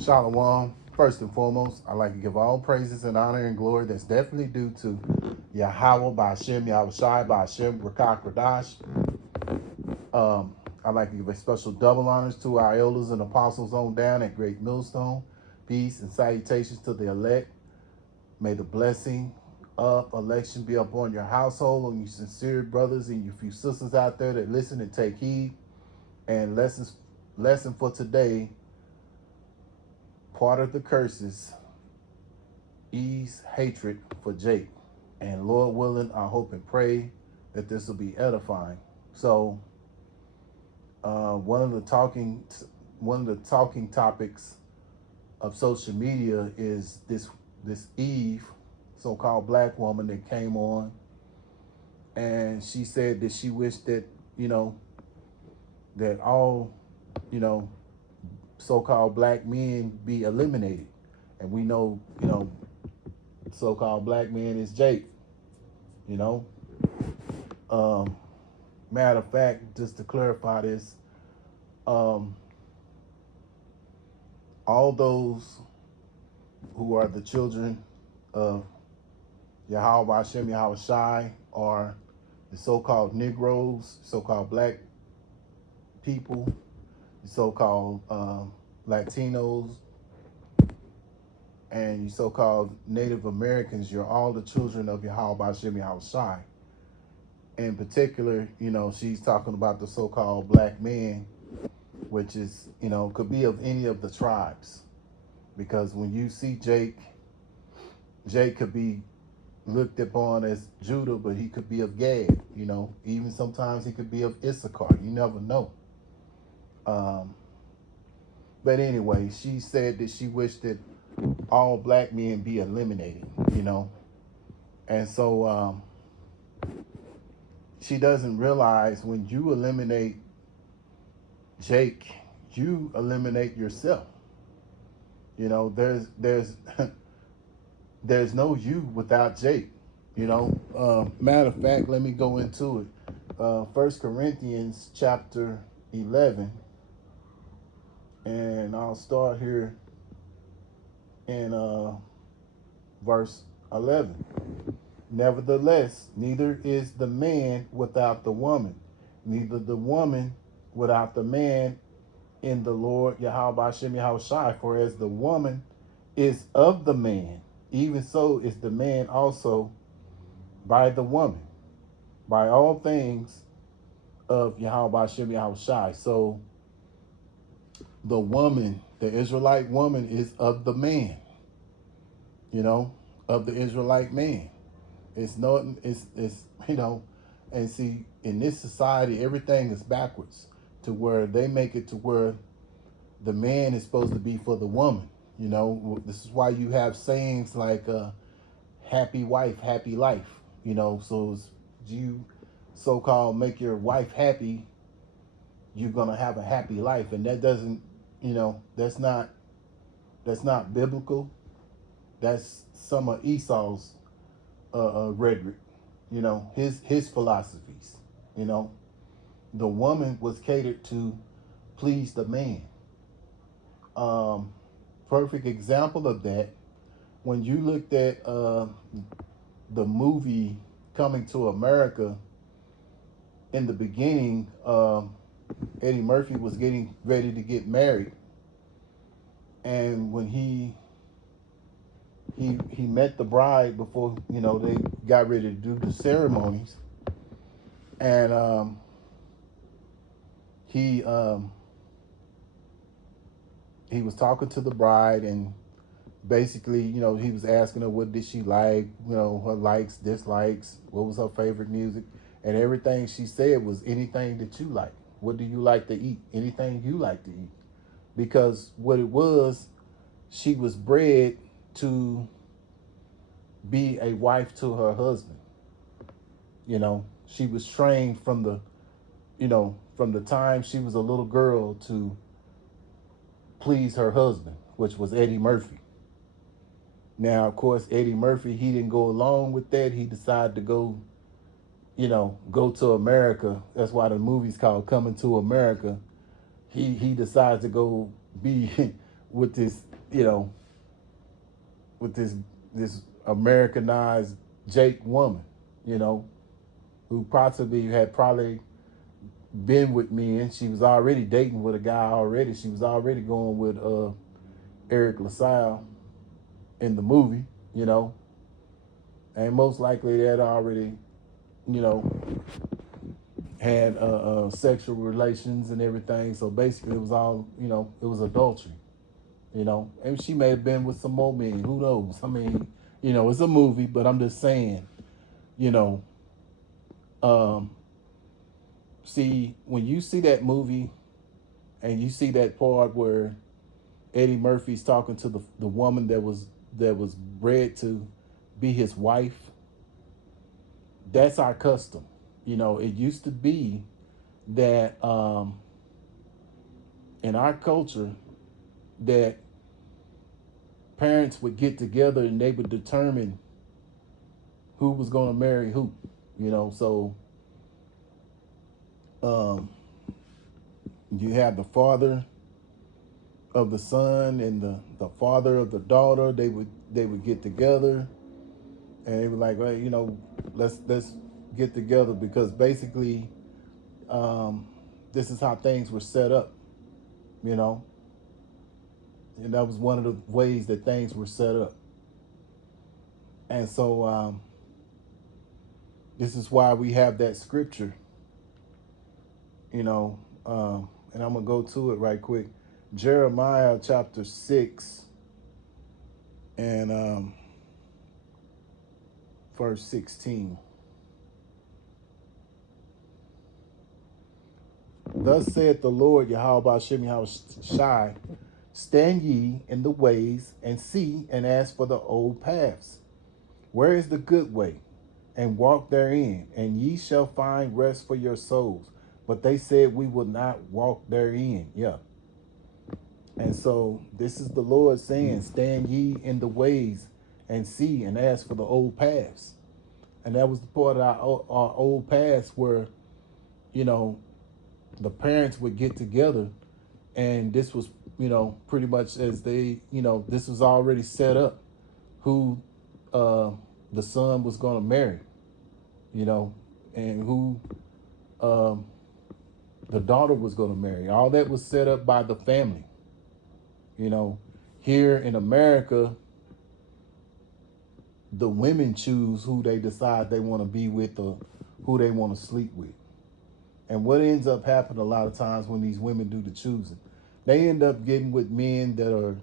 Shalom. First and foremost, I'd like to give all praises and honor and glory that's definitely due to Yahweh by Hashem, Yahweh Shai by Hashem, Rakak Radash. I'd like to give a special double honors to our elders and apostles on down at Great Millstone. Peace and salutations to the elect. May the blessing of election be upon your household, on you sincere brothers and you few sisters out there that listen and take heed. And lesson for today, part of the curses, ease hatred for Jake. And Lord willing, I hope and pray that this will be edifying. So one of the talking topics of social media is this Eve, so-called black woman that came on, and she said that she wished that that all so-called black men be eliminated, and we know so-called black man is Jake. You know, matter of fact, just to clarify this, all those who are the children of Yahweh Hashem, Yahweh Shai, are the so-called Negroes, so-called black people, the so-called Latinos, and you so-called Native Americans. You're all the children of Yahweh Hashem, Yahweh Shai. In particular, she's talking about the so-called black man, which is, could be of any of the tribes. Because when you see Jake could be looked upon as Judah, but he could be of Gad, even sometimes he could be of Issachar. You never know. But anyway, she said that she wished that all black men be eliminated, And so she doesn't realize when you eliminate Jake, you eliminate yourself. There's there's no you without Jake. Matter of fact, let me go into it. 1 Corinthians chapter 11, and I'll start here in verse 11. Nevertheless, neither is the man without the woman, neither the woman without the man in the Lord Yahweh Hashem Yahweh Shai. For as the woman is of the man, even so is the man also by the woman, by all things of Yahweh Hashem Yahweh Shai. So the woman, the Israelite woman, is of the man, of the Israelite man. It's and see, in this society, everything is backwards, to where they make it to where the man is supposed to be for the woman. This is why you have sayings like happy wife, happy life. So you so-called make your wife happy, you're gonna have a happy life. And that doesn't, that's not biblical. That's some of Esau's rhetoric, his philosophies. The woman was catered to please the man. Perfect example of that, when you looked at the movie Coming to America, in the beginning, Eddie Murphy was getting ready to get married, and when he met the bride before they got ready to do the ceremonies, and he was talking to the bride, and basically, he was asking her what did she like, her likes, dislikes, what was her favorite music, and everything she said was anything that you like. What do you like to eat? Anything you like to eat. Because what it was, she was bred to be a wife to her husband. She was trained from the time she was a little girl to please her husband, which was Eddie Murphy. Now, of course, Eddie Murphy, he didn't go along with that. He decided to go to America. That's why the movie's called Coming to America. He decides to go be with this, you know, with this Americanized Jake woman, you know, who possibly had probably been with me, and she was already dating with a guy already. She was already going with Eric LaSalle in the movie, you know, and most likely they had already, you know, had sexual relations and everything. So basically, it was all, you know, it was adultery, you know. And she may have been with some more men. Who knows? I mean, you know, it's a movie, but I'm just saying, you know, um, see, when you see that movie and you see that part where Eddie Murphy's talking to the woman that was bred to be his wife, that's our custom. You know, it used to be that in our culture that parents would get together and they would determine who was going to marry who. You know, so um, you have the father of the son and the father of the daughter. They would get together and they were like, well, you know, let's get together because basically this is how things were set up, you know, and that was one of the ways that things were set up. And so this is why we have that scripture, you know, and I'm gonna go to it right quick. Jeremiah chapter 6 and verse 16. Thus saith the Lord Yahweh Shem Shai, stand ye in the ways and see and ask for the old paths. Where is the good way? And walk therein, and ye shall find rest for your souls. But they said we will not walk therein. Yeah. And so this is the Lord saying, stand ye in the ways and see and ask for the old paths. And that was the part of our old paths where, you know, the parents would get together and this was, you know, pretty much as they, you know, this was already set up who the son was going to marry, you know, and who the daughter was going to marry. All that was set up by the family. You know, here in America, the women choose who they decide they want to be with or who they want to sleep with. And what ends up happening a lot of times when these women do the choosing, they end up getting with men that are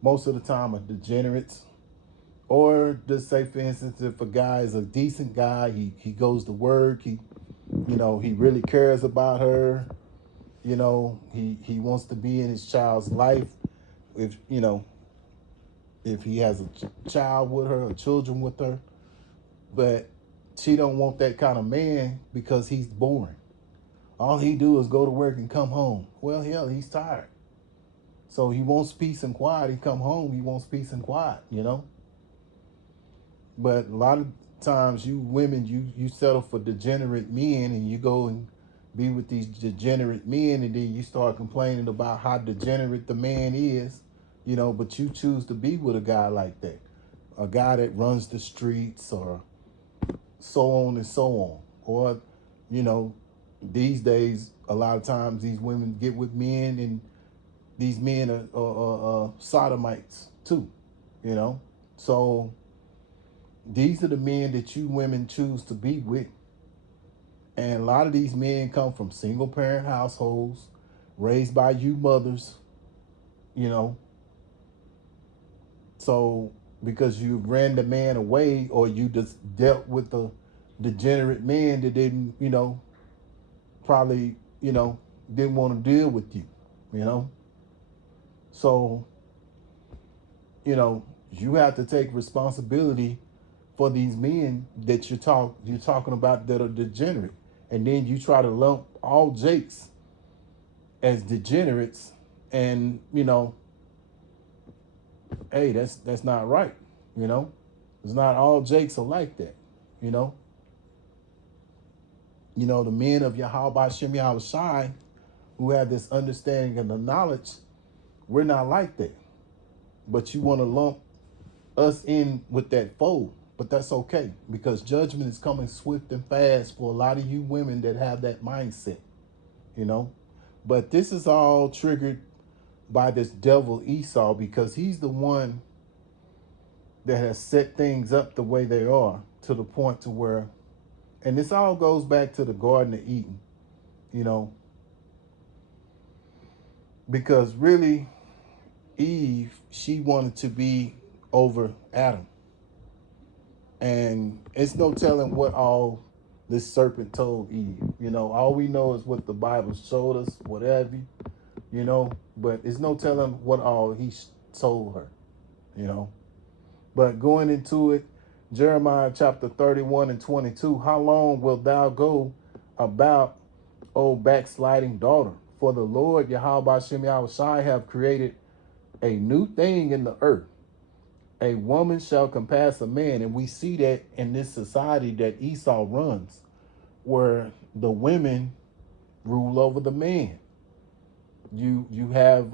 most of the time are degenerates. Or just say, for instance, if a guy is a decent guy, he goes to work, he, you know, he really cares about her, you know, he wants to be in his child's life. If, you know, if he has a child with her or children with her, but she don't want that kind of man because he's boring. All he do is go to work and come home. Well, hell, he's tired. So he wants peace and quiet. He come home, he wants peace and quiet, you know? But a lot of times you women, you settle for degenerate men and you go and be with these degenerate men and then you start complaining about how degenerate the man is, you know, but you choose to be with a guy like that. A guy that runs the streets or so on and so on. Or, you know, these days, a lot of times these women get with men and these men are sodomites too, you know. So these are the men that you women choose to be with. And a lot of these men come from single parent households, raised by you mothers, you know. So because you ran the man away or you just dealt with the degenerate man that didn't, you know, probably, you know, didn't want to deal with you, you know. So, you know, you have to take responsibility for these men that you're talking about that are degenerate. And then you try to lump all Jakes as degenerates and, you know, hey, that's not right, you know. It's not all Jakes are like that, you know. You know, the men of Yahweh Shem Yahweh Shai who have this understanding and the knowledge We're not like that. But you want to lump us in with that fold. But that's okay, because judgment is coming swift and fast for a lot of you women that have that mindset, you know. But this is all triggered by this devil Esau, because he's the one that has set things up the way they are, to the point to where, and this all goes back to the Garden of Eden, you know, because really Eve, she wanted to be over Adam. And it's no telling what all this serpent told Eve. You know, all we know is what the Bible showed us, whatever, you know, but it's no telling what all he told her, you know. But going into it, Jeremiah chapter 31 and 22, how long wilt thou go about, O backsliding daughter? For the Lord Yahweh Shem Yahushai have created a new thing in the earth. A woman shall compass a man. And we see that in this society that Esau runs, where the women rule over the man. You have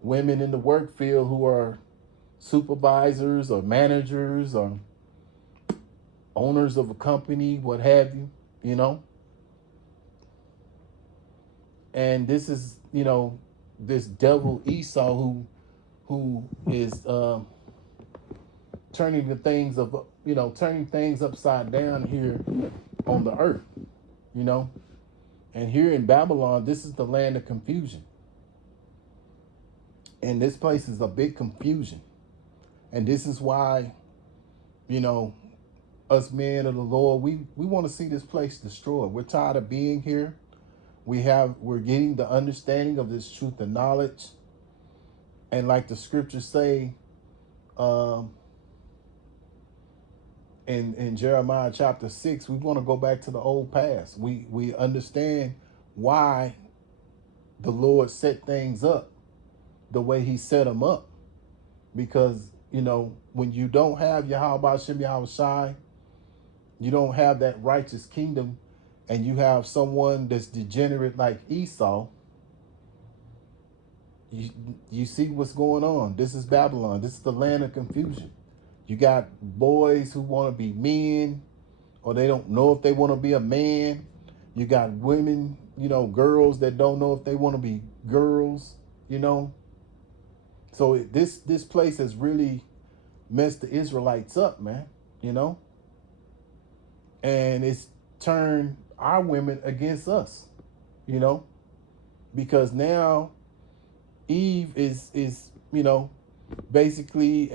women in the work field who are supervisors or managers or owners of a company, what have you, you know. And this is, you know, this devil Esau who is turning the things of, you know, turning things upside down here on the earth, you know. And here in Babylon, this is the land of confusion. And this place is a big confusion. And this is why, you know, us men of the Lord, we want to see this place destroyed. We're tired of being here. We're getting the understanding of this truth and knowledge. And like the scriptures say, in Jeremiah chapter 6, we want to go back to the old past. We understand why the Lord set things up the way he set them up. Because, you know, when you don't have Yahweh Shem Yahushai, you don't have that righteous kingdom, and you have someone that's degenerate like Esau, you see what's going on. This is Babylon. This is the land of confusion. You got boys who want to be men, or they don't know if they want to be a man. You got women, you know, girls that don't know if they want to be girls, you know. So this place has really messed the Israelites up, man, you know. And it's turned our women against us, you know, because now Eve is you know, basically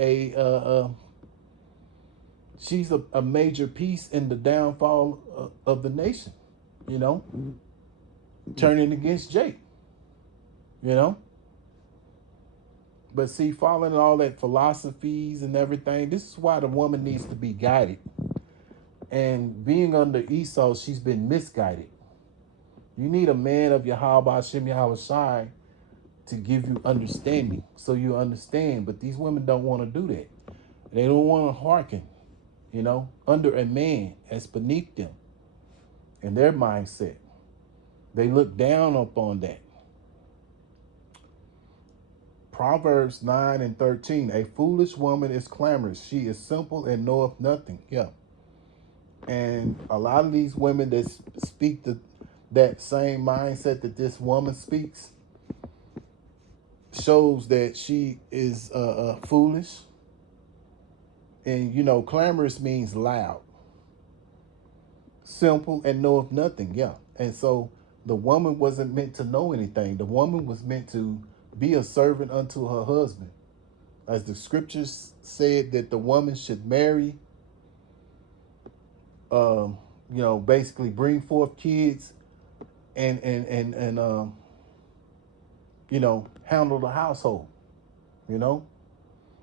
she's a major piece in the downfall of the nation, you know, turning against Jake, you know. But see, following all that philosophies and everything, this is why the woman needs to be guided. And being under Esau, she's been misguided. You need a man of Yahweh Shem Yahushai to give you understanding, so you understand. But these women don't want to do that. They don't want to hearken, you know, under a man as beneath them in their mindset. They look down upon that. Proverbs 9 and 13. A foolish woman is clamorous. She is simple and knoweth nothing. Yeah. And a lot of these women that speak that same mindset that this woman speaks shows that she is foolish. And, you know, clamorous means loud. Simple and knoweth nothing. Yeah. And so the woman wasn't meant to know anything. The woman was meant to be a servant unto her husband. As the scriptures said that the woman should marry, you know, basically bring forth kids and you know, handle the household, you know.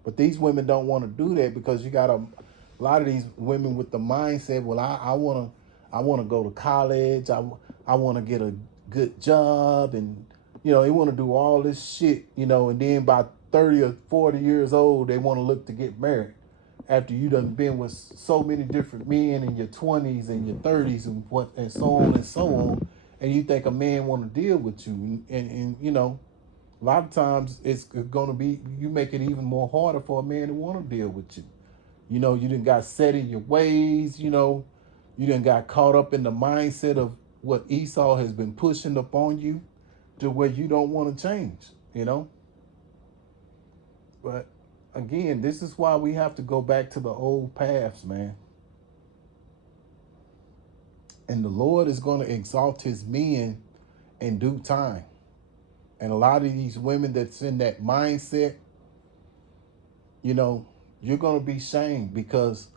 But these women don't want to do that, because you got a lot of these women with the mindset, well, I want to go to college. I want to get a good job, and, you know, they want to do all this shit, you know, and then by 30 or 40 years old, they want to look to get married after you done been with so many different men in your 20s and your 30s and so on and so on. And you think a man want to deal with you, and you know, lot of times it's going to be, you make it even more harder for a man to want to deal with you. You know, you done got set in your ways, you know, you done got caught up in the mindset of what Esau has been pushing upon you to where you don't want to change, you know. But again, this is why we have to go back to the old paths, man. And the Lord is going to exalt his men in due time. And a lot of these women that's in that mindset, you know, you're going to be shamed, because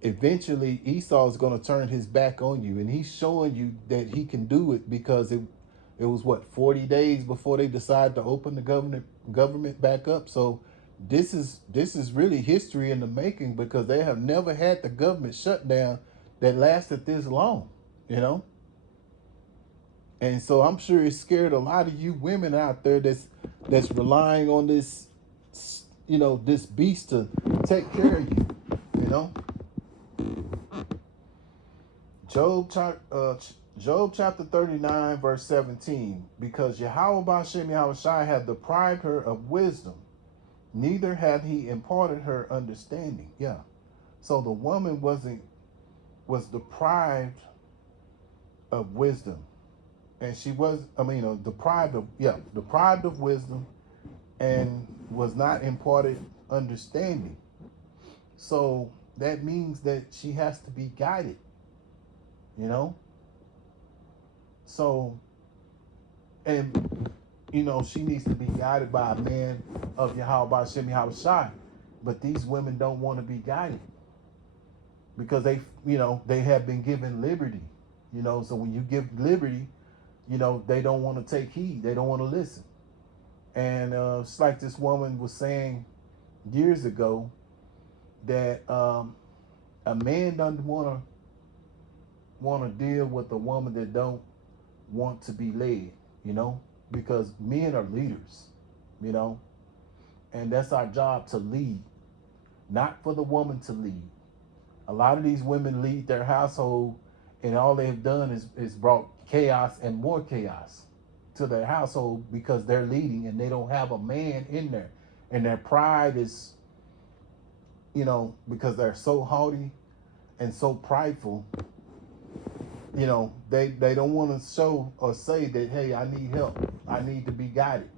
eventually Esau is going to turn his back on you. And he's showing you that he can do it, because it was what, 40 days before they decided to open the government back up. So this is really history in the making, because they have never had the government shut down that lasted this long, you know. And so I'm sure it scared a lot of you women out there that's relying on this, you know, this beast to take care of you, you know. Job chapter 39, verse 17. Because Yahweh Bashem Yahushai had deprived her of wisdom, neither had he imparted her understanding. Yeah. So the woman was deprived of wisdom. And she was, deprived of wisdom, and was not imparted understanding. So that means that she has to be guided, you know. So, and you know, she needs to be guided by a man of Yahweh Bashem Yahushai. But these women don't want to be guided, because they have been given liberty, you know. So when you give liberty, you know, they don't want to take heed. They don't want to listen. And it's like this woman was saying years ago, that a man doesn't want to deal with a woman that don't want to be led, you know, because men are leaders, you know, and that's our job, to lead, not for the woman to lead. A lot of these women lead their household, and all they've done is brought chaos and more chaos to their household, because they're leading and they don't have a man in there. And their pride is, you know, because they're so haughty and so prideful, you know, they don't want to show or say that, hey, I need help, I need to be guided,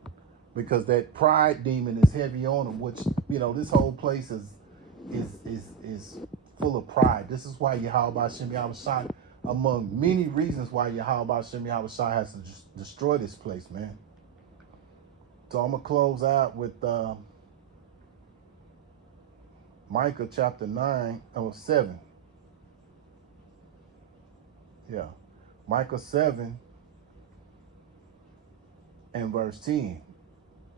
because that pride demon is heavy on them, which, you know, this whole place is full of pride. This is why Yahweh Bashem Yahushai, among many reasons why Yahweh Bashem Yahushai has to destroy this place, man. So I'm going to close out with Micah chapter 7. Yeah. Micah 7 and verse 10.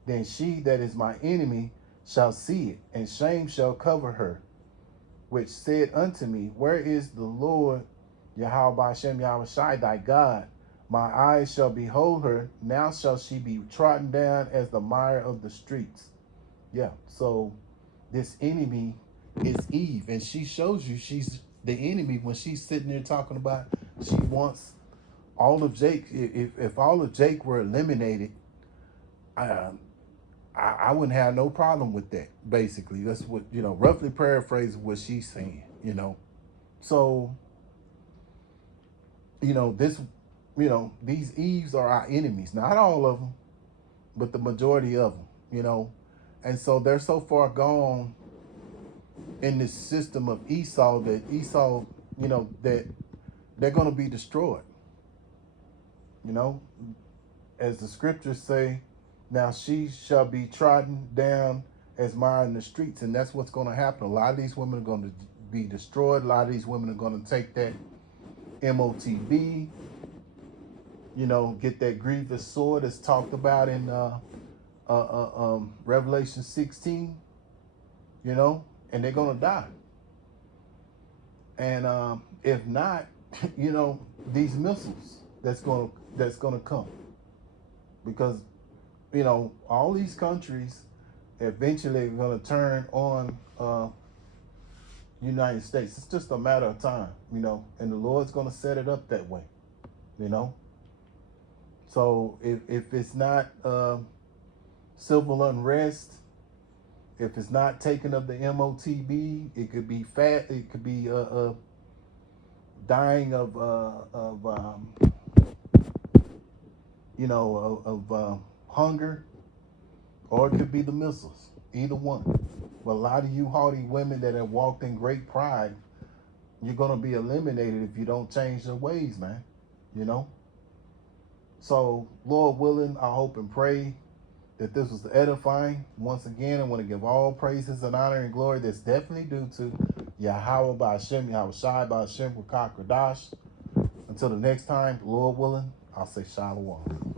Then she that is my enemy shall see it, and shame shall cover her, which said unto me, where is the Lord Yahweh Bashem Yahushai thy God? My eyes shall behold her, now shall she be trodden down as the mire of the streets. Yeah, so this enemy is Eve, and she shows you she's the enemy when she's sitting there talking about she wants all of Jake. If all of Jake were eliminated, I wouldn't have no problem with that. Basically, that's what, you know, roughly paraphrase what she's saying, you know. So, you know, these Eves are our enemies. Not all of them, but the majority of them, you know. And so they're so far gone in this system of Esau that Esau, you know, that they're going to be destroyed. You know, as the scriptures say, now she shall be trodden down as mire in the streets. And that's what's going to happen. A lot of these women are going to be destroyed. A lot of these women are going to take that MOTB, you know, get that grievous sword that's talked about in Revelation 16, you know, and they're going to die. And if not, you know, these missiles that's going to come, because, you know, all these countries eventually are going to turn on United States. It's just a matter of time, you know, and the Lord's going to set it up that way, you know. So if it's not civil unrest. If it's not taken of the MOTB, it could be fat. It could be dying of hunger, or it could be the missiles. Either one. But a lot of you haughty women that have walked in great pride, you're gonna be eliminated if you don't change your ways, man. You know. So, Lord willing, I hope and pray that this was edifying. Once again, I want to give all praises and honor and glory that's definitely due to Yahweh Ba'Shem, Yahweh Shai Ba'Shem, Rakak Radash. Until the next time, Lord willing, I'll say Shalom.